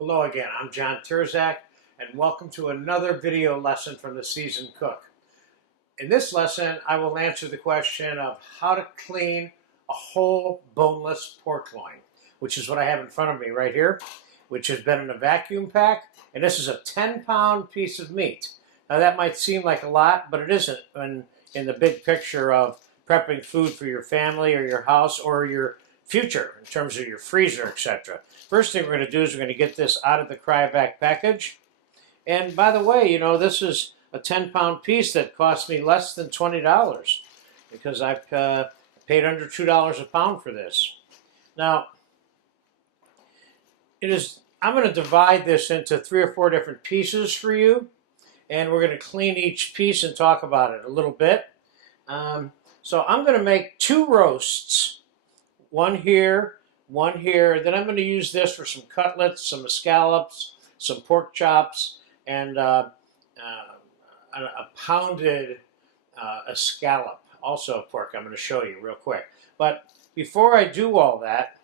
Hello again, I'm John Terzak, and welcome to another video lesson from the Seasoned Cook. In this lesson, I will answer the question of how to clean a whole boneless pork loin, which is what I have in front of me right here, which has been in a vacuum pack, and this is a 10-pound piece of meat. Now that might seem like a lot, but it isn't in the big picture of prepping food for your family or your house or your future in terms of your freezer, etc. First thing we're going to do is we're going to get this out of the cryovac package. And by the way, you know, this is a 10-pound piece that cost me less than $20 because I've paid under $2 a pound for this. Now, I'm going to divide this into 3 or 4 different pieces for you, and we're going to clean each piece and talk about it a little bit. So I'm going to make 2 roasts. One here, then I'm going to use this for some cutlets, some escalopes, some pork chops, and a pounded escalope, also pork I'm going to show you real quick. But before I do all that,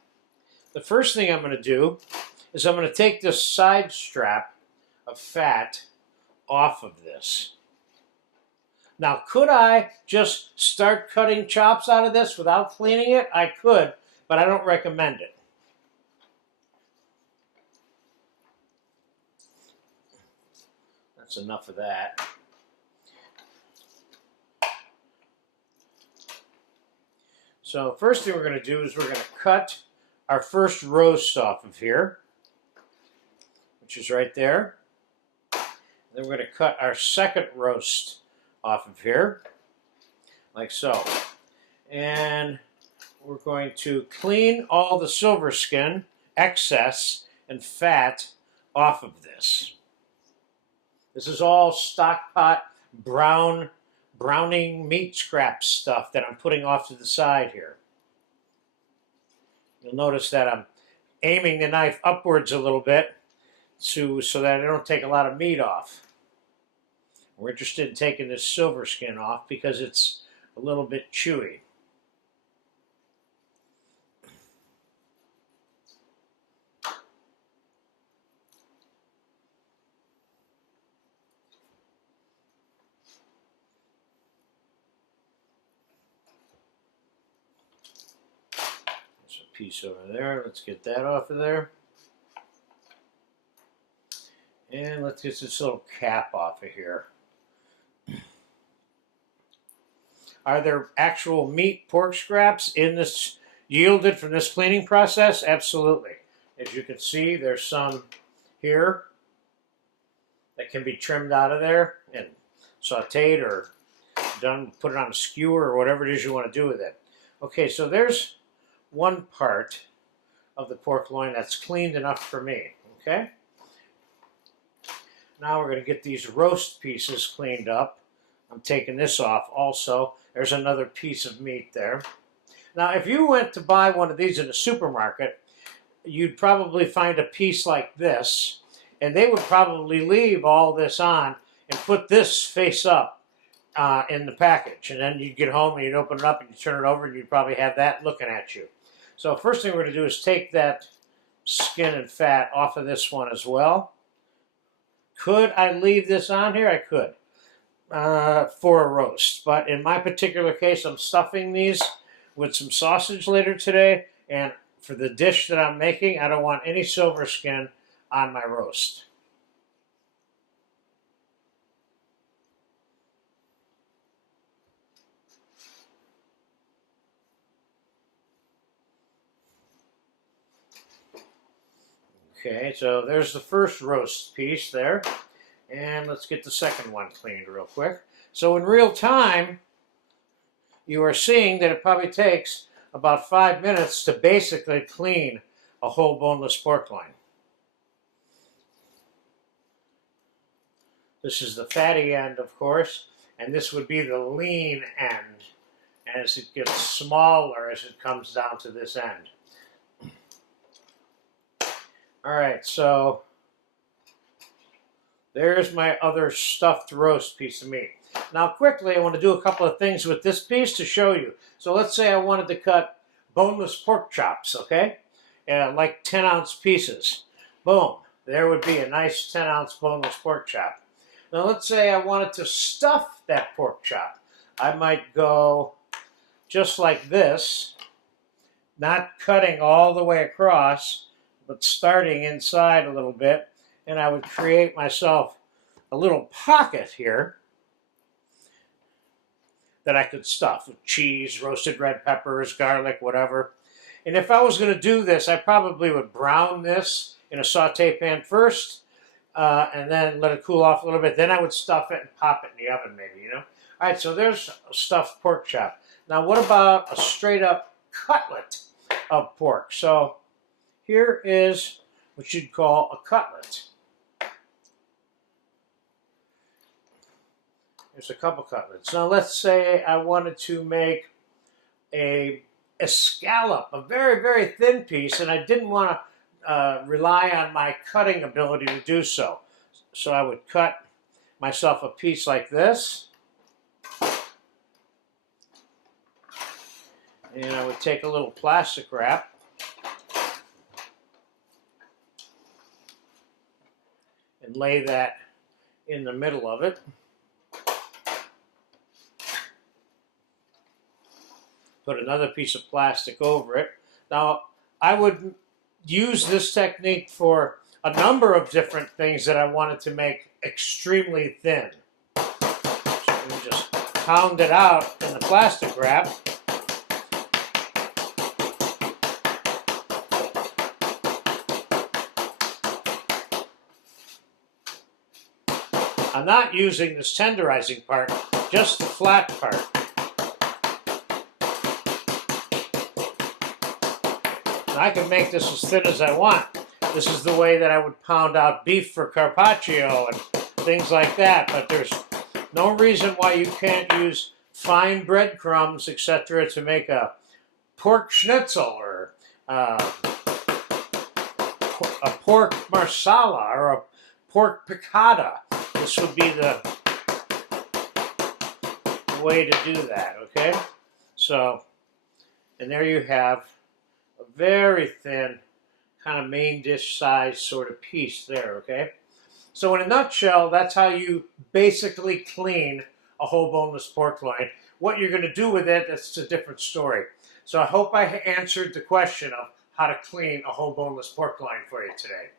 the first thing I'm going to do is I'm going to take this side strap of fat off of this. Now, could I just start cutting chops out of this without cleaning it? I could, but I don't recommend it. That's enough of that. So first thing we're going to do is we're going to cut our first roast off of here, which is right there. Then we're going to cut our second roast off of here, like so. And we're going to clean all the silver skin, excess, and fat off of this. This is all stock pot browning meat scrap stuff that I'm putting off to the side here. You'll notice that I'm aiming the knife upwards a little bit so that I don't take a lot of meat off. We're interested in taking this silver skin off because it's a little bit chewy. There's a piece over there. Let's get that off of there. And let's get this little cap off of here. Are there actual meat pork scraps in this yielded from this cleaning process? Absolutely. As you can see, there's some here that can be trimmed out of there and sauteed or done, put it on a skewer or whatever it is you want to do with it. Okay, so there's one part of the pork loin that's cleaned enough for me, okay? Now we're going to get these roast pieces cleaned up. I'm taking this off also. There's another piece of meat there. Now, if you went to buy one of these in a supermarket, you'd probably find a piece like this, and they would probably leave all this on and put this face up in the package. And then you'd get home and you'd open it up and you turn it over and you'd probably have that looking at you. So first thing we're going to do is take that skin and fat off of this one as well. Could I leave this on here? I could. For a roast, but in my particular case, I'm stuffing these with some sausage later today, and for the dish that I'm making, I don't want any silver skin on my roast. Okay, so there's the first roast piece there. And let's get the second one cleaned real quick. So in real time, you are seeing that it probably takes about 5 minutes to basically clean a whole boneless pork loin. This is the fatty end, of course, and this would be the lean end as it gets smaller as it comes down to this end. All right, so there's my other stuffed roast piece of meat. Now quickly, I want to do a couple of things with this piece to show you. So let's say I wanted to cut boneless pork chops, okay? Like 10-ounce pieces. Boom. There would be a nice 10-ounce boneless pork chop. Now let's say I wanted to stuff that pork chop. I might go just like this, not cutting all the way across, but starting inside a little bit, and I would create myself a little pocket here that I could stuff with cheese, roasted red peppers, garlic, whatever. And if I was going to do this, I probably would brown this in a saute pan first, and then let it cool off a little bit. Then I would stuff it and pop it in the oven maybe, you know. All right, so there's a stuffed pork chop. Now what about a straight up cutlet of pork? So here is what you'd call a cutlet. There's a couple cutlets. Now let's say I wanted to make a escalope, a very, very thin piece, and I didn't want to rely on my cutting ability to do so. So I would cut myself a piece like this, and I would take a little plastic wrap and lay that in the middle of it. Put another piece of plastic over it. Now, I would use this technique for a number of different things that I wanted to make extremely thin. So we just pound it out in the plastic wrap. I'm not using this tenderizing part, just the flat part. I can make this as thin as I want. This is the way that I would pound out beef for carpaccio and things like that, but there's no reason why you can't use fine breadcrumbs, etc., to make a pork schnitzel or a pork marsala or a pork piccata. This would be the way to do that, okay? So, and there you have a very thin, kind of main dish size sort of piece there, okay? So in a nutshell, that's how you basically clean a whole boneless pork loin. What you're going to do with it, that's a different story. So I hope I answered the question of how to clean a whole boneless pork loin for you today.